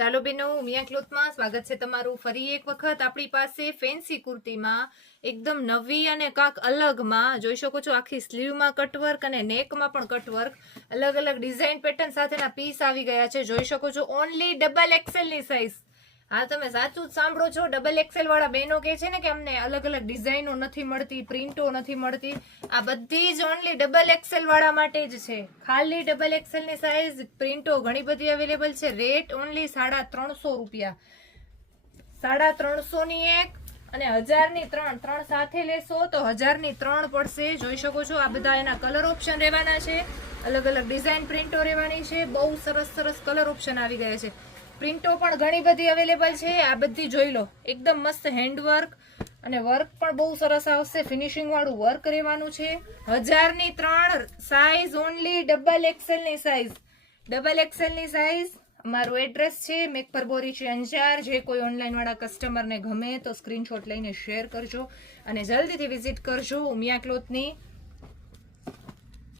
ચાલો બેનો, ઉમિયા ક્લોથમાં સ્વાગત છે તમારું ફરી એક વખત. આપણી પાસે ફેન્સી કુર્તીમાં એકદમ નવી અને કાંક અલગમાં જોઈ શકો છો. આખી સ્લીવમાં કટવર્ક અને નેકમાં પણ કટવર્ક, અલગ અલગ ડિઝાઇન પેટર્ન સાથેના પીસ આવી ગયા છે. જોઈ શકો છો ઓનલી ડબલ એક્સેલ ની સાઈઝ. હા, તમે સાચું જ સાંભળો છો. ડબલ એક્સેલ વાળા બહેનો કે છે ને કે અમને અલગ અલગ ડિઝાઇનો નથી મળતી, પ્રિન્ટો નથી મળતી, આ બધી જ ઓનલી ડબલ એક્સેલ વાળા માટે જ છે. ખાલી ડબલ એક્સેલ ની સાઈઝ, પ્રિન્ટો ઘણી બધી અવેલેબલ છે. રેટ ઓનલી 350 રૂપિયા. 350 ની એક અને 1000 ની ત્રણ સાથે લેશો તો 1000 ની 3 પડશે. જોઈ શકો છો આ બધા એના કલર ઓપ્શન રહેવાના છે. અલગ અલગ ડિઝાઇન પ્રિન્ટો રહેવાની છે. બહુ સરસ સરસ કલર ઓપ્શન આવી ગયા છે. પ્રિન્ટો પણ ઘણી બધી અવેલેબલ છે. આ બધી જોઈ લો, એકદમ મસ્ત હેન્ડવર્ક અને વર્ક પણ બહુ સરસ આવશે. ફિનિશિંગ વાળું વર્ક રહેવાનું છે. 1000 ની 3 સાઈઝ ઓનલી ડબલ એક્સેલ ની સાઈઝ. ડબલ એક્સેલ ની સાઈઝ. અમારું એડ્રેસ છે મેઘપર બોરીચી અંજાર. જે કોઈ ઓનલાઈન વાળા કસ્ટમરને ગમે તો સ્ક્રીનશોટ લઈને શેર કરજો અને જલ્દીથી વિઝિટ કરજો ઉમિયા ક્લોથની